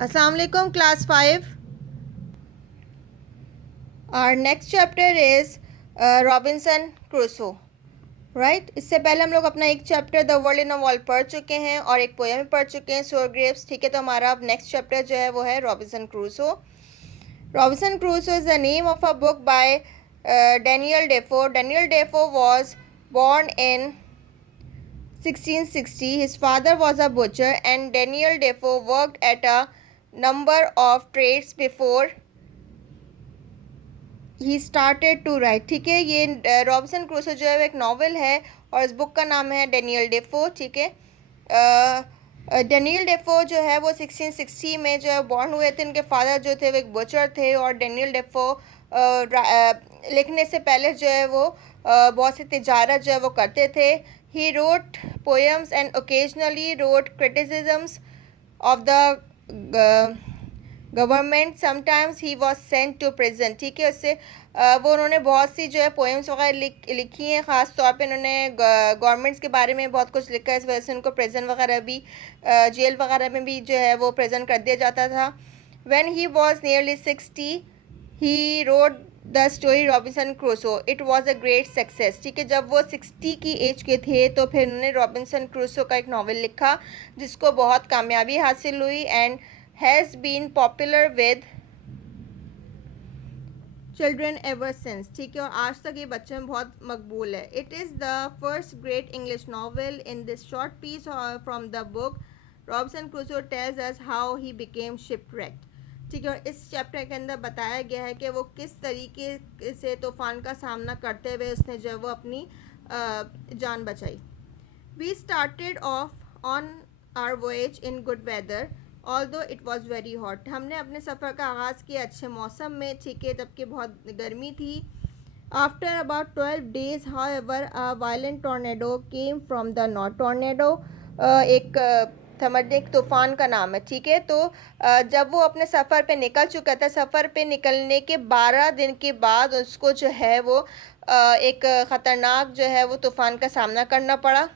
Assalamu alaikum class 5. Our next chapter is Robinson Crusoe. Right इससे पहले हम लोग अपना एक chapter the world in a wall पढ़ चुके हैं और एक पोएम पढ़ चुके हैं सोर ग्रेव्स. ठीक है, तो हमारा अब नेक्स्ट चैप्टर जो है वो है Robinson Crusoe. Robinson Crusoe is the name of a book by Daniel Defoe. Daniel Defoe was born in 1660. His father was a butcher and Daniel Defoe worked at a number of trades before he started to write. ठीक है, ये Robinson Crusoe जो है वो एक novel है और इस बुक का नाम है डेनियल डेफो. ठीक है, डेनियल डेफो जो है वो 1660 में जो है बॉर्न हुए थे. इनके फादर जो थे वो एक बचर थे और डेनियल डेफो लिखने से पहले जो है वो बहुत सी तिजारत जो है वो करते थे. He wrote poems and occasionally wrote criticisms of the government. Sometimes he was sent to prison. ठीक है, उससे वो उन्होंने बहुत सी जो है पोएम्स वगैरह लिखी हैं. ख़ास तौर पे उन्होंने गवर्नमेंट्स के बारे में बहुत कुछ लिखा है. इस वजह से उनको प्रिजन वगैरह भी जेल वगैरह में भी जो है वो प्रेजेंट कर दिया जाता था. When he was nearly 60 he road the story Robinson Crusoe. It was a great success. ठीक है, जब वो 60 की एज के थे तो फिर उन्होंने रॉबिन्सन क्रूसो का एक नावल लिखा जिसको बहुत कामयाबी हासिल हुई and has been popular with children ever since. ठीक है, और आज तक ये बच्चे में बहुत मकबूल है. It is the first great English novel. In this short piece from the book, Robinson Crusoe tells us how he became shipwrecked. ठीक है, और इस चैप्टर के अंदर बताया गया है कि वो किस तरीके से तूफ़ान का सामना करते हुए उसने जो वो अपनी जान बचाई. We started off on our voyage in good weather. Although it was very hot. हमने अपने सफ़र का आगाज़ किया अच्छे मौसम में. ठीक है, तब कि बहुत गर्मी थी. After about 12 days however a violent tornado came from the north. Tornado एक समझने एक तूफ़ान का नाम है. ठीक है, तो जब वो अपने सफ़र पे निकल चुका था, सफ़र पे निकलने के 12 दिन के बाद उसको जो है वो एक ख़तरनाक जो है वो तूफ़ान का सामना करना पड़ा.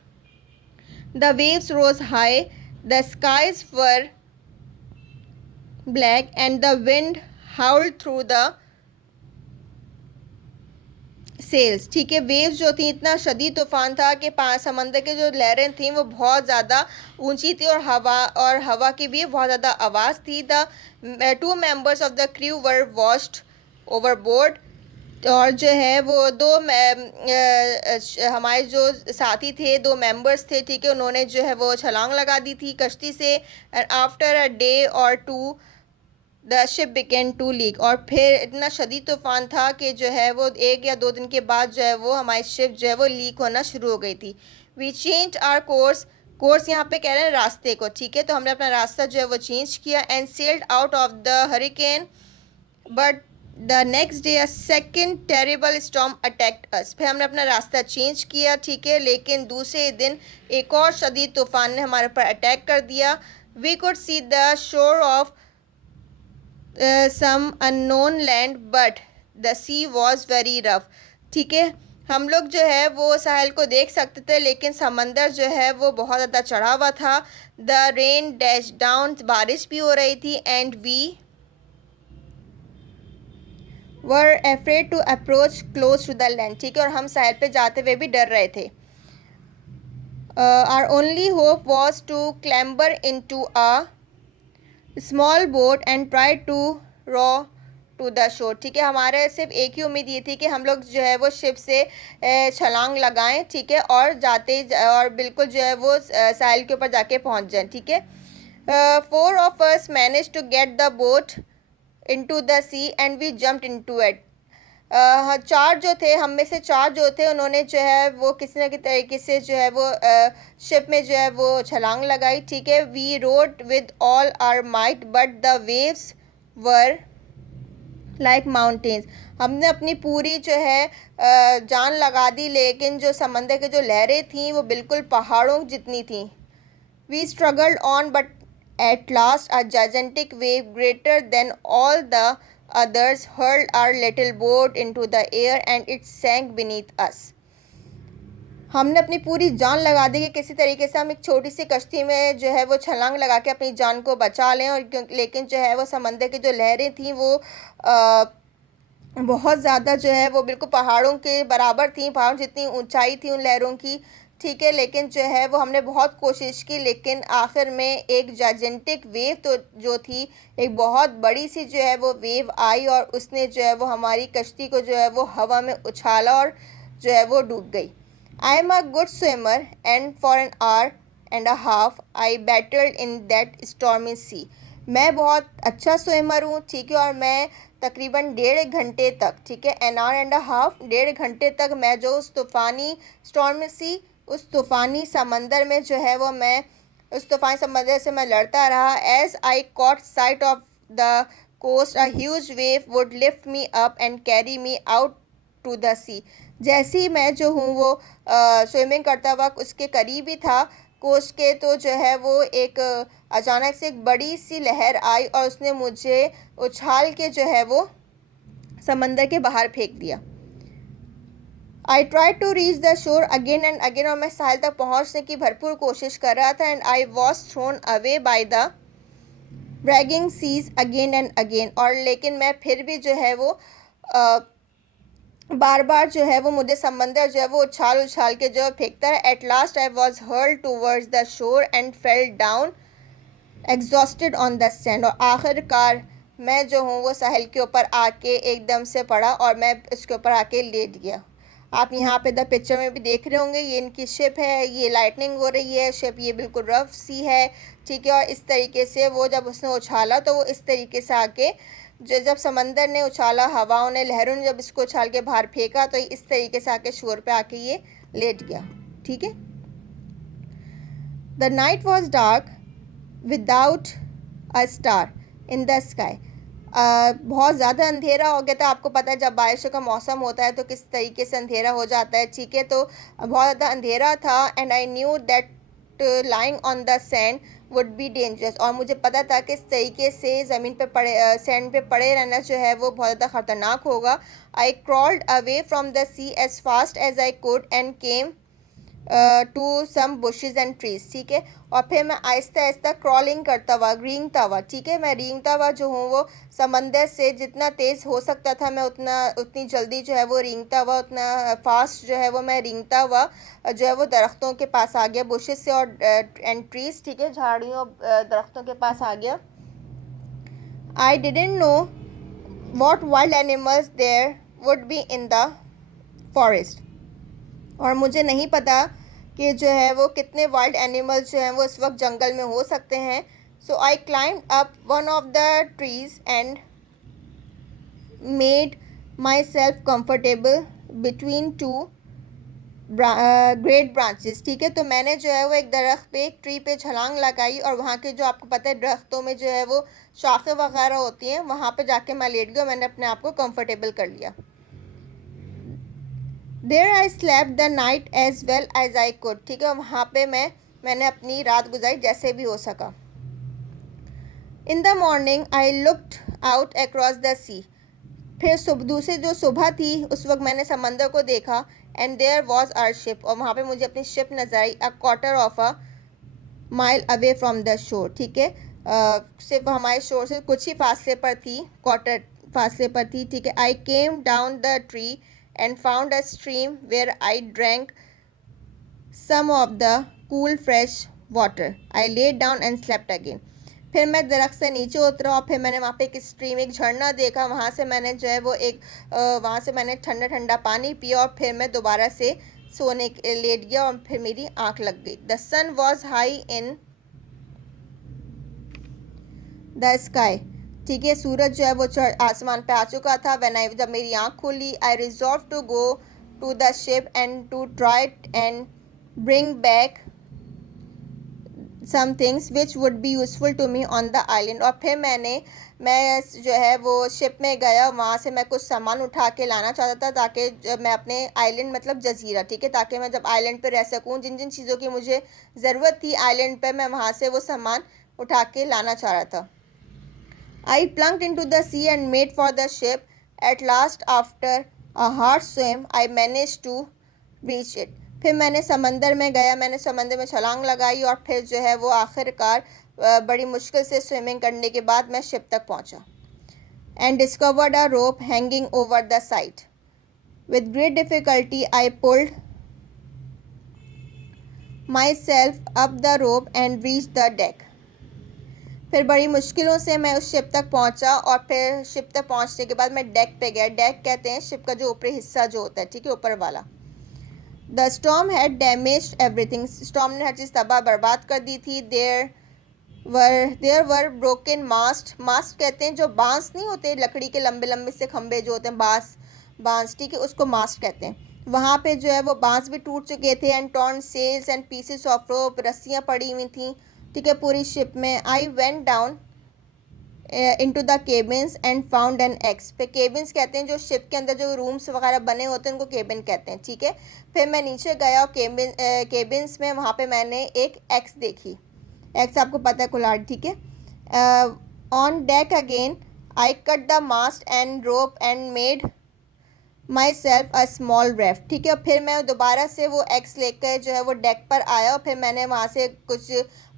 The waves rose high, the skies were black and the wind howled through the sails. ठीक है, वेव्स जो थी इतना शदीद तूफान था कि समंदर के जो लहरें थी वो बहुत ज़्यादा ऊंची थी और हवा की भी बहुत ज़्यादा आवाज़ थी. The 2 members of the crew were washed overboard. और जो है वो हमारे जो साथी थे, 2 मेंबर्स थे. ठीक है, उन्होंने जो है वो छलांग लगा दी थी कश्ती से. एंड आफ्टर अ डे और 2 the ship began to leak. और फिर इतना शदीद तूफ़ान था कि जो है वो 1 या 2 दिन के बाद जो है वो हमारी शिप जो है वो लीक होना शुरू हो गई थी. वी चेंज आर कोर्स यहाँ पे कह रहे हैं रास्ते को. ठीक है, तो हमने अपना रास्ता जो है वो चेंज किया and sailed out of the hurricane. But the next day a second terrible storm attacked us. फिर हमने अपना रास्ता चेंज किया. ठीक है, लेकिन दूसरे दिन एक और शदीद तूफ़ान ने हमारे ऊपर अटैक कर दिया. We could see the shore of some unknown land but the sea was very rough. ठीक है, हम लोग जो है वो साहिल को देख सकते थे लेकिन समंदर जो है वो बहुत ज़्यादा चढ़ा हुआ था. द रेन डैश डाउन, बारिश भी हो रही थी. And we were afraid to approach close to the land. ठीक है, और हम साहिल पे जाते हुए भी डर रहे थे. Our only hope was to clamber into a small boat and try to row to the shore. ठीक है, हमारे सिर्फ एक ही उम्मीद ये थी कि हम लोग जो है वो शिप से छलांग लगाएं. ठीक है, और और बिल्कुल जो है वो साहिल के ऊपर जाके पहुंच जाएं. ठीक है, 4 of us managed to get the boat into the sea and we jumped into it. 4 जो थे, हम में से 4 जो थे उन्होंने जो है वो किसी न किसी तरीके से जो है वो शिप में जो है वो छलांग लगाई. ठीक है, we rowed with all our might but the waves were like mountains. हमने अपनी पूरी जो है जान लगा दी लेकिन जो समंदर की जो लहरें थीं वो बिल्कुल पहाड़ों जितनी थीं. We struggled on but at last a gigantic wave greater than all the others hurled our little boat into the air and it sank beneath us. हमने अपनी पूरी जान लगा दी कि किसी तरीके से हम एक छोटी सी कश्ती में जो है वो छलांग लगा के अपनी जान को बचा लें, और लेकिन जो है वो समंदर की जो लहरें थी वो बहुत ज़्यादा जो है वो बिल्कुल पहाड़ों के बराबर थी, पहाड़ जितनी ऊंचाई थी उन लहरों की, ठीक है। लेकिन जो है वो हमने बहुत कोशिश की, लेकिन आखिर में एक जायजेंटिक वेव तो जो थी, एक बहुत बड़ी सी जो है वो वेव आई, और उसने जो है वो हमारी कश्ती को जो है वो हवा में उछाला और जो है वो डूब गई। I am a good swimmer and for an hour and a half I battled in that stormy sea. मैं बहुत अच्छा स्विमर हूँ, ठीक है, और मैं तकरीबन 1.5 घंटे तक, ठीक है, N hour and a half, 1.5 घंटे तक मैं जो उस तूफ़ानी स्टॉर्म सी, उस तूफ़ानी समंदर में जो है वो मैं उस तूफ़ानी समंदर से मैं लड़ता रहा। As I caught sight of the coast a huge wave would lift me up and carry me out to the sea. जैसे ही मैं जो हूँ वो स्विमिंग करता वक्त उसके करीब ही था कोस्ट के, तो जो है वो एक अचानक से एक बड़ी सी लहर आई और उसने मुझे उछाल के जो है वो समंदर के बाहर फेंक दिया। I try to reach the shore again and again, और मैं साहिल तक पहुंचने की भरपूर कोशिश कर रहा था। And I was thrown away by the bragging seas again and again, और लेकिन मैं फिर भी जो है वो बार बार जो है वो मुझे समंदर जो है वो उछाल उछाल के जो फेंकता है। At last I was hurled towards the shore and fell down exhausted on the sand, और आखिरकार मैं जो हूँ वो साहिल के ऊपर आके एकदम से पड़ा और मैं इसके ऊपर आके लेट गया। आप यहाँ पे द पिक्चर में भी देख रहे होंगे, ये इनकी शिप है, ये लाइटनिंग हो रही है, शिप ये बिल्कुल रफ सी है, ठीक है। और इस तरीके से वो जब उसने उछाला तो वो इस तरीके से आके जब समंदर ने उछाला, हवाओं ने, लहरों ने जब इसको उछाल के बाहर फेंका, तो इस तरीके से आके शोर पे आके ये लेट गया, ठीक है। The night was dark without a star in the sky. बहुत ज़्यादा अंधेरा हो गया था। आपको पता है जब बारिशों का मौसम होता है तो किस तरीके से अंधेरा हो जाता है, ठीक है। तो बहुत ज़्यादा अंधेरा था। And I knew that lying on the sand would be dangerous, और मुझे पता था कि इस तरीके से ज़मीन पे पड़े सैंड पे पड़े रहना जो है वो बहुत ज़्यादा ख़तरनाक होगा। I crawled away from the sea as fast as I could and came to some bushes and trees, ठीक है। और फिर मैं आहिस्ता आहिस्ता क्रॉलिंग करता हुआ, रेंगता हुआ, ठीक है, मैं रेंगता हुआ जो हूँ वो समंदर से जितना तेज़ हो सकता था मैं उतनी जल्दी जो है वो रेंगता हुआ, उतना फास्ट जो है वो मैं रेंगता हुआ जो है वो दरख्तों के पास आ गया, बुशेस से और एंड ट्रीज, ठीक है, झाड़ियों दरख्तों के पास आ गया। I didn't know what wild animals there would be in the forest, और मुझे नहीं पता कि जो है वो कितने वाइल्ड एनिमल्स जो हैं वो इस वक्त जंगल में हो सकते हैं। So I climb up one of the trees and made myself comfortable between two great branches, ठीक है। तो मैंने जो है वो एक दरख्त पे, एक ट्री पे छलांग लगाई, और वहाँ के जो आपको पता है दरख्तों में जो है वो शाखें वगैरह होती हैं, वहाँ पे जाके मैं लेट गया, मैंने अपने आप को कंफर्टेबल कर लिया। There I slept the night as well as I could, ठीक है, वहाँ पे मैंने अपनी रात गुजारी जैसे भी हो सका। In the morning I looked out across the sea, फिर दूसरी जो सुबह थी उस वक्त मैंने समंदर को देखा। And there was our ship, और वहाँ पे मुझे अपनी शिप नजर आई, a quarter of a mile away from the shore, ठीक है, सिर्फ हमारे शोर से कुछ ही फासले पर थी, क्वार्टर फासले पर थी, ठीक है। I came down the tree and found a stream where I drank some of the cool fresh water. I laid down and slept again. फिर मैं दरख्त से नीचे उतरा और फिर मैंने वहाँ पे एक स्ट्रीम, एक झरना देखा, वहाँ से मैंने जो है वो वहाँ से मैंने ठंडा ठंडा पानी पिया, और फिर मैं दोबारा से सोने लेट गया और फिर मेरी आँख लग गई। The sun was high in the sky, ठीक है, सूरज जो है वो आसमान पे आ चुका था। जब मेरी आँख खुली, I resolve to go to the ship and to try and bring back some things which would be useful to me on the island, और फिर मैं जो है वो शिप में गया, वहाँ से मैं कुछ सामान उठा के लाना चाहता था ताकि मैं अपने आइलैंड, मतलब जजीरा, ठीक है, ताकि मैं जब आइलैंड पे रह सकूँ, जिन जिन चीज़ों की मुझे ज़रूरत थी आइलैंड पे, मैं वहाँ से वो सामान उठा के लाना चाह रहा था। I plunged into the sea and made for the ship. At last, after a hard swim, I managed to reach it. फिर मैंने समंदर में गया, मैंने समंदर में छलांग लगाई और फिर जो है वो आखिरकार बड़ी मुश्किल से स्विमिंग करने के बाद मैं शिप तक पहुंचा. And discovered a rope hanging over the side. With great difficulty I pulled my self up the rope and reach the deck. फिर बड़ी मुश्किलों से मैं उस शिप तक पहुंचा और फिर शिप तक पहुंचने के बाद मैं डेक पे गया. डेक कहते हैं शिप का जो ऊपरी हिस्सा जो होता है, ठीक है, ऊपर वाला. The storm had damaged everything. Storm ने हर चीज़ तबाह बर्बाद कर दी थी. देयर वर ब्रोकन मास्ट. मास्ट कहते हैं जो बांस नहीं होते, लकड़ी के लंबे लंबे से खंबे जो होते हैं, बांस, ठीक है, उसको मास्ट कहते हैं. वहाँ पे जो है वो बांस भी टूट चुके थे. And torn sails and pieces of rope, रस्सियाँ पड़ी हुई थी, ठीक है, पूरी शिप में. I went down into the cabins and found an axe. फिर केबिन्स कहते हैं जो शिप के अंदर जो रूम्स वगैरह बने होते हैं उनको केबिन कहते हैं, ठीक है. फिर मैं नीचे गया और केबिन्स में वहाँ पे मैंने एक एक्स देखी. एक्स आपको पता है कुल्हाड़ी, ठीक है. On deck again I cut the mast and rope and made myself a small raft, ठीक है. फिर मैं दोबारा से वो एक्स लेकर जो है वो डेक पर आया और फिर मैंने वहाँ से कुछ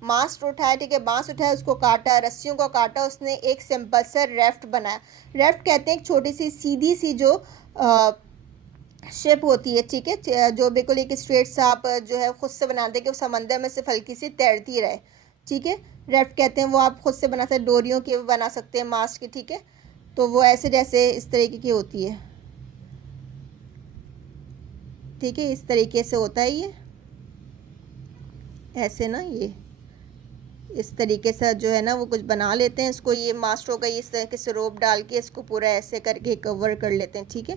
मास्ट उठाया, ठीक है, बांस उठाया, उसको काटा, रस्सियों को काटा, उसने एक सिंपल सा रेफ्ट बनाया. रेफ्ट कहते हैं एक छोटी सी सीधी सी जो शेप होती है, ठीक है, जो बिल्कुल एक स्ट्रेट सा आप जो है खुद से बनाते हैं कि वो समंदर में सिर्फ हल्की सी तैरती रहे, ठीक है. रेफ्ट कहते हैं वो आप खुद से बना सकते हैं, डोरियों की बना सकते हैं, मास्ट की, ठीक है. तो वो ऐसे जैसे इस तरीके की होती है, ठीक है, इस तरीके से होता है ये ऐसे ना, ये इस तरीके से जो है ना वो कुछ बना लेते हैं इसको. ये मास्ट होगा, ये इस तरीके से रोप डाल के इसको पूरा ऐसे करके कवर कर लेते हैं, ठीक है.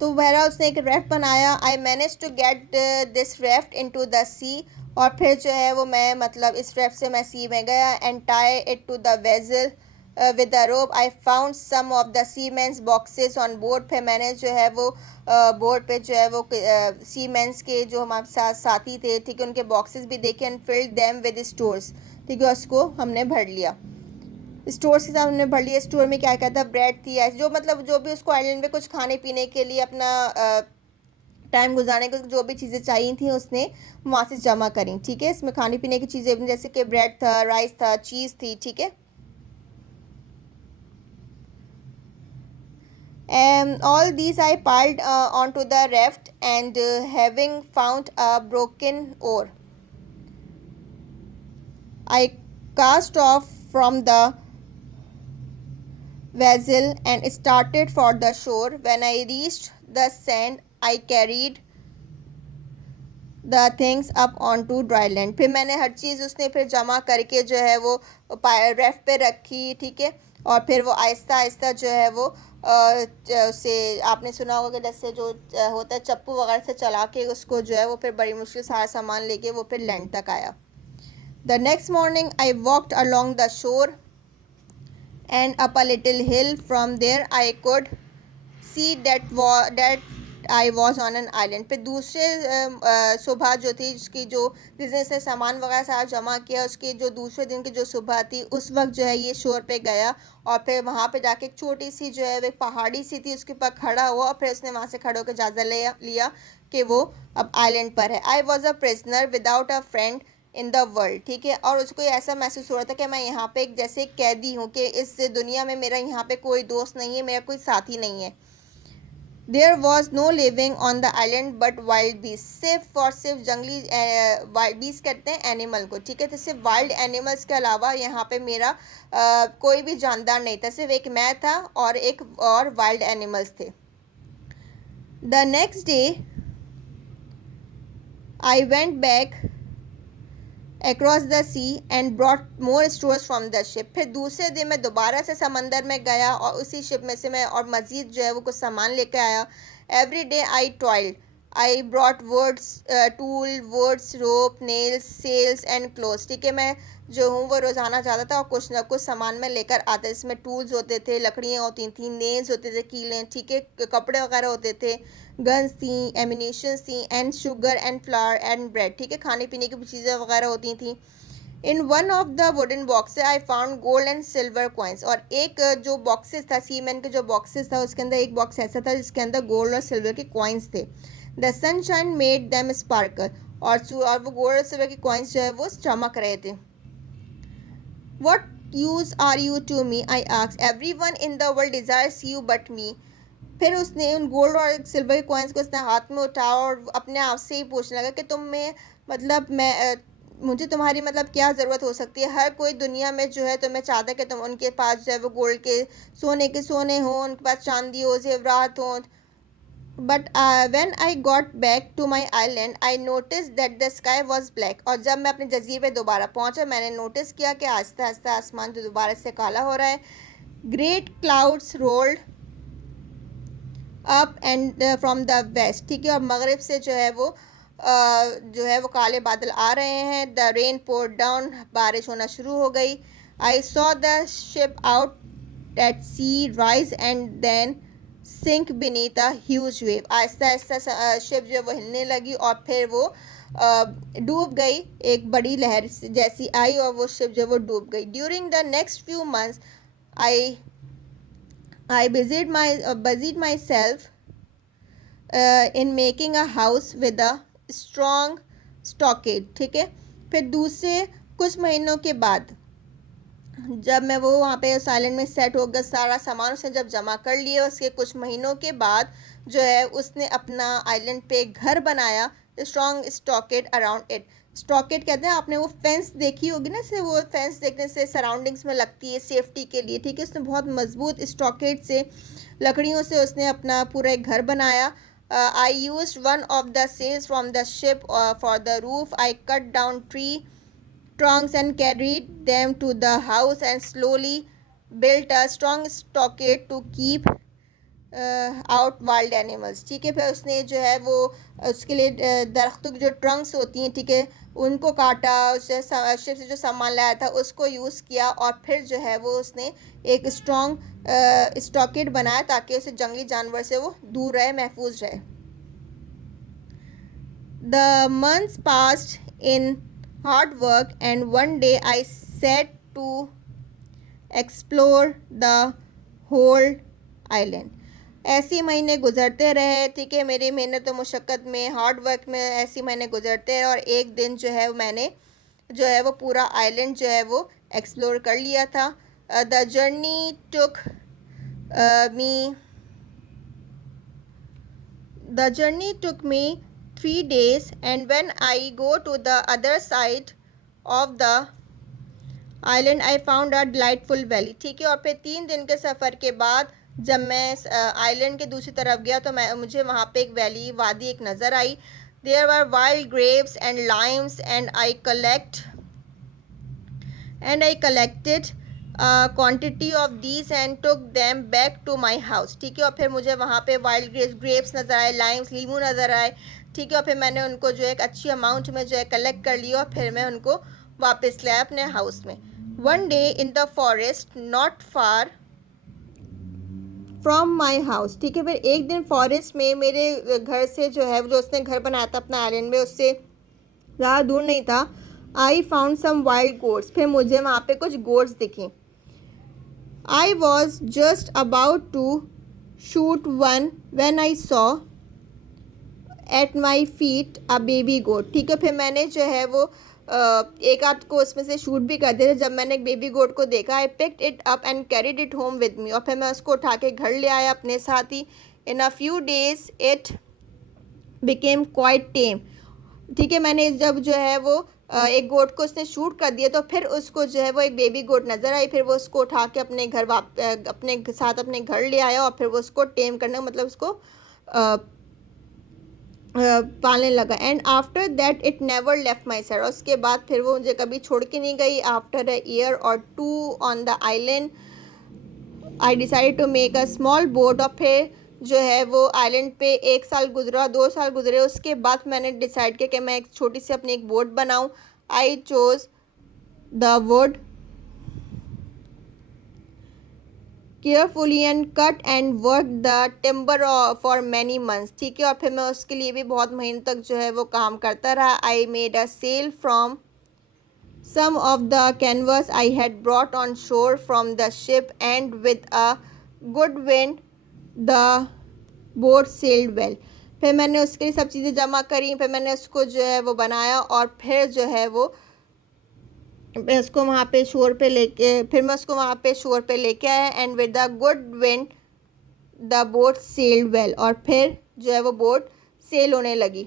तो बहरहाल उसने एक रेफ्ट बनाया. I manage to get this raft into the sea. और फिर जो है वो मैं मतलब इस रेफ्ट से मैं सी में गया. And tie it to the vessel with the rope. I found some of the seamen's boxes on board. फिर मैंने जो है वो बोर्ड पे जो है वो सीमेंस के जो हमारे साथ साथी थे, ठीक है, उनके बॉक्सेस भी देखे. And field them with stores, ठीक है, उसको हमने भर लिया. स्टोर्स के साथ हमने भर लिया. स्टोर में क्या क्या था, ब्रेड थी, ऐसे जो मतलब जो भी उसको आइलैंड पे कुछ खाने पीने के लिए अपना टाइम गुजारने को जो भी चीज़ें चाहिए थी उसने वहाँ से जमा करी, ठीक है. इसमें खाने पीने की चीज़ें जैसे कि ब्रेड था, राइस था, चीज़ थी, ठीक है. All these I piled onto the raft and having found a broken oar, I cast off from the vessel and started for the shore. When I reached the sand, I carried the things up onto dry land. फिर मैंने हर चीज़ उसने फिर जमा करके जो है वो रेफ्ट पे रखी, ठीक है. और फिर वो आहिस्ता आहिस्ता जो है वो उसे आपने सुना होगा कि जैसे जो होता है चप्पू वगैरह से चला के उसको जो है वो फिर बड़ी मुश्किल सारा सामान लेके वो फिर लैंड तक आया. The next morning I walked along the shore and up a little hill. From there I could see that I was on an island. फिर दूसरे सुबह जो थी जिसने इसने सामान वगैरह सारा जमा किया, उसकी जो दूसरे दिन की जो सुबह थी उस वक्त जो है ये शोर पे गया और फिर वहाँ पे जाके एक छोटी सी जो है एक पहाड़ी सी थी उसके ऊपर खड़ा हुआ और फिर उसने वहाँ से खड़े होकर इजाज़त लिया कि वो अब आइलैंड पर है. I was a prisoner without a friend in the world, ठीक है. और उसको ऐसा महसूस हो रहा था कि मैं यहाँ पे एक जैसे कैदी हूँ कि इस दुनिया में मेरा यहाँ पे कोई दोस्त नहीं है, मेरा कोई साथी नहीं है. There was no living on the island but wild beasts. सिर्फ और सिर्फ जंगली वाइल्ड बीस कहते हैं एनिमल को, ठीक है. तो सिर्फ वाइल्ड एनिमल्स के अलावा यहाँ पे मेरा कोई भी जानदार नहीं था. सिर्फ एक मैं था और एक और वाइल्ड एनिमल्स थे. The next day I went back across the sea and brought more stores from the ship. फिर दूसरे दिन मैं दोबारा से समंदर में गया और उसी शिप में से मैं और मज़ीद जो है वो कुछ सामान लेकर आया. Every day I toiled. I brought woods, rope, nails, sails and clothes. ठीक है, मैं जो हूँ वो रोज़ाना जाता था और कुछ ना कुछ सामान में लेकर आता. इसमें टूल्स होते थे, लकड़ियाँ होती थी, नेल्स होते थे, कीलें, ठीक है, कपड़े वगैरह होते थे, गन्स थी, एमिनेशंस थी, and sugar and flower and bread, ठीक है, खाने पीने की चीज़ें वगैरह होती थी. In one of the wooden boxes I found gold and silver coins, और एक जो बॉक्सेस था, सीमेंट के जो बॉक्सेस था, उसके अंदर एक बॉक्स ऐसा था जिसके अंदर गोल्ड और सिल्वर के कॉइन्स थे. The sunshine made them sparkle, और वो गोल्ड और सिल्वर के कॉइन्स जो है वो चमक रहे थे. What use are you to me, I asked, every one in the world desires you but me. फिर उसने उन गोल्ड और सिल्वर के कॉइन्स को उसने हाथ में उठाया और अपने आप से ही पूछने लगा कि तुम में मतलब मुझे तुम्हारी मतलब क्या ज़रूरत हो सकती है. हर कोई दुनिया में जो है तुम्हें चाहता है कि तुम उनके पास जो है वो गोल्ड के सोने हो, उनके पास चांदी हो, जेवरात हो. But when I got back to my island I notice that the sky was black. और जब मैं अपने जजीरे पे दोबारा पहुंचा, मैंने नोटिस किया कि आहिस्ता आहिस्ता आसमान जो दोबारा से काला हो रहा है. Great clouds rolled up and from the west. ठीक है, और मगरिब से जो है वो काले बादल आ रहे हैं. द रेन पोर्ड डाउन, बारिश होना शुरू हो गई. I saw the ship out at sea rise and then sink beneath a huge wave. आहिस्ता आहिस्ता शिप जो है वो हिलने लगी और फिर वो डूब गई. एक बड़ी लहर जैसी आई और वो शिप जो है वो डूब गई. During the next few months I busied myself in making a house with a strong stockade. ठीक है, फिर दूसरे कुछ महीनों के बाद जब मैं वो वहाँ पे उस आइलैंड में सेट हो गया, सारा सामान उसने जब जमा कर लिया, उसके कुछ महीनों के बाद जो है उसने अपना आइलैंड पे एक घर बनाया. Strong stockade around it. Stockade कहते हैं, आपने वो फेंस देखी होगी ना, से वो फेंस देखने से सराउंडिंग्स में लगती है सेफ्टी के लिए. ठीक है, उसने बहुत मजबूत स्टॉकेड से लकड़ियों से उसने अपना पूरा एक घर बनाया. I use one of the sails from the ship for the roof. I cut down tree trunks and carried them to the house and slowly built a strong stockade to keep out wild animals. ठीक है, फिर उसने जो है वो उसके लिए दरख्तों की जो ट्रंक्स होती हैं, ठीक है, उनको काटा. उससे शिप से जो सामान लाया था उसको यूज़ किया और फिर जो है वो उसने एक स्ट्रॉन्ग स्टॉकेट बनाया ताकि उसे जंगली जानवर से वो दूर रहे, महफूज रहे. The months passed in hard work and one day I set to explore the whole island. ऐसे महीने गुजरते रहे. ठीक है, मेरी मेहनत और मुशक्क़त में, हार्ड वर्क में ऐसे महीने गुजरते रहे और एक दिन जो है मैंने जो है वो पूरा आइलैंड जो है वो एक्सप्लोर कर लिया था. The journey took me 3 days and when I go to the other side of the island I found a delightful valley. ठीक है, और फिर 3 दिन के सफ़र के बाद जब मैं आइलैंड के दूसरी तरफ गया तो मुझे वहाँ पे एक वैली, वादी एक नज़र आई. There were wild grapes and limes and I collected quantity of these and took them back to my house. ठीक है, और फिर मुझे वहाँ पे वाइल्ड ग्रेप्स नज़र आए, लाइम्स, लीमू नज़र आए. ठीक है, और फिर मैंने उनको जो एक अच्छी अमाउंट में जो है कलेक्ट कर लिया और फिर मैं उनको वापस लाया अपने हाउस में. One day in the forest not far from my house. ठीक है, फिर एक दिन फॉरेस्ट में मेरे घर से जो है जो उसने घर बनाया था अपना आइलैंड में, उससे ज़्यादा दूर नहीं था. I found some wild goats. फिर मुझे वहाँ पे कुछ गोट्स दिखी. I was just about to shoot one when I saw at my feet a baby goat. ठीक है, फिर मैंने जो है वो एक आध को उसमें से शूट भी कर दिया. जब मैंने एक बेबी गोट को देखा, I picked it up and carried it home with me. और फिर मैं उसको उठा के घर ले आया अपने साथ ही. In a few days it became quite tame. ठीक है, मैंने जब जो है वो एक गोट को उसने शूट कर दिया तो फिर उसको जो है वो एक बेबी गोट नज़र आई. फिर वो उसको उठा के अपने साथ अपने घर ले आया और फिर वो उसको टेम करने मतलब उसको पालने लगा. And after that it never left my side. और उसके बाद फिर वो मुझे कभी छोड़ के नहीं गई. आफ्टर अ ईयर और 2 on the island I decided to make a small boat. और फिर जो है वो आइलैंड पे 1 साल गुजरा, 2 साल गुजरे. उसके बाद मैंने डिसाइड किया कि मैं एक छोटी सी अपनी एक बोट बनाऊं. I chose the wood carefully and cut and work the timber for many months. ठीक है, और फिर मैं उसके लिए भी बहुत महीने तक जो है वो काम करता रहा. I made a some of the canvas I had brought on shore from the ship, and with a good wind the boat sailed well. फिर मैंने उसके लिए सब चीज़ें जमा करी, फिर मैंने उसको जो है वो बनाया, और फिर जो है वो मैं उसको वहाँ पे शोर पे लेके आया, and with the good wind the boat sailed well, और फिर जो है वो बोट सेल होने लगी.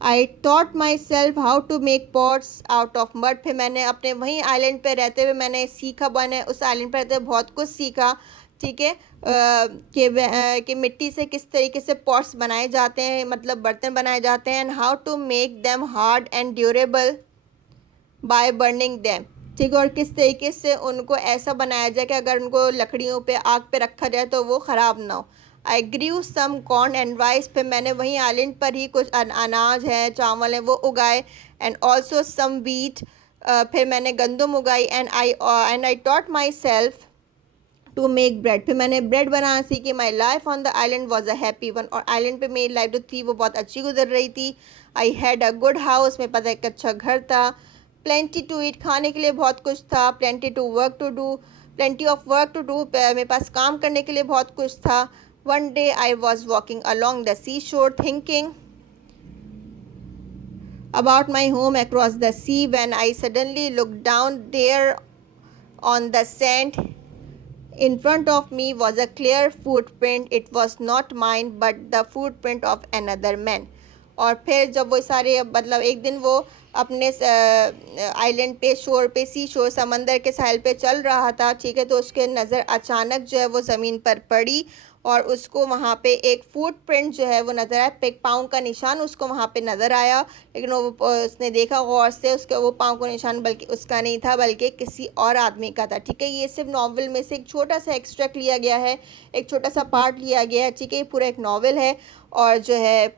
I taught myself how to make pots out of mud. फिर मैंने अपने वहीं आइलैंड पे रहते हुए मैंने सीखा, मैंने उस आइलैंड पे रहते हुए बहुत कुछ सीखा, ठीक है, कि मिट्टी से किस तरीके से पॉट्स बनाए जाते हैं, मतलब बर्तन बनाए जाते हैं, and how to make them hard and durable by burning them, ठीक है, और किस तरीके से उनको ऐसा बनाया जाए कि अगर उनको लकड़ियों पे आग पे रखा जाए तो वो ख़राब ना हो. I grew some corn and rice. फिर मैंने वहीं आइलैंड पर ही कुछ अनाज है, चावल है, वो उगाए, एंड ऑल्सो सम वीट. फिर मैंने गंदम उगाई, and I taught myself to make bread. फिर मैंने ब्रेड बनाना सीखी. My life on the island was a happy one. और आइलैंड पे मेरी लाइफ जो थी वो बहुत अच्छी गुजर रही थी. I had a good house. मेरे पास एक अच्छा घर था. Plenty to eat. खाने के लिए बहुत कुछ था. Plenty to work to do. Plenty of work to do. मेरे पास काम करने के लिए बहुत कुछ था. One day I was walking along the sea shore thinking about my home across the sea, when I suddenly looked down. There on the sand in front of me was a clear footprint. It was not mine but the footprint of another man. और फिर जब वो सारे, मतलब एक दिन वो अपने आइलैंड पे शोर पे सी शोर समंदर के साहिल पे चल रहा था, ठीक है, तो उसके नज़र अचानक जो है वो ज़मीन पर पड़ी, और उसको वहाँ पे एक फुटप्रिंट जो है वो नज़र आया. एक पाँव का निशान उसको वहाँ पे नज़र आया, लेकिन वो उसने देखा गौर से, उसके वो पाँव का निशान बल्कि उसका नहीं था बल्कि किसी और आदमी का था. ठीक है, ये सिर्फ नावल में से एक छोटा सा एक्सट्रैक्ट लिया गया है, एक छोटा सा पार्ट लिया गया है, ठीक है, पूरा एक नावल है, और जो है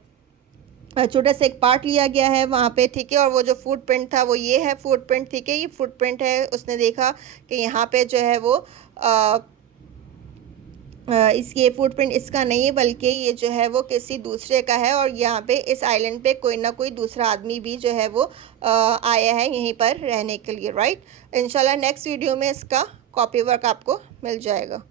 छोटा सा एक पार्ट लिया गया है वहाँ पे, ठीक है. और वो जो फुटप्रिंट था वो ये है फुटप्रिंट, ठीक है, ये फुटप्रिंट है. उसने देखा कि यहाँ पे जो है वो ये फुटप्रिंट इसका नहीं है बल्कि ये जो है वो किसी दूसरे का है, और यहाँ पे इस आइलैंड पे कोई ना कोई दूसरा आदमी भी जो है वो आया है यहीं पर रहने के लिए, राइट. इंशाल्लाह नेक्स्ट वीडियो में इसका कॉपी वर्क आपको मिल जाएगा.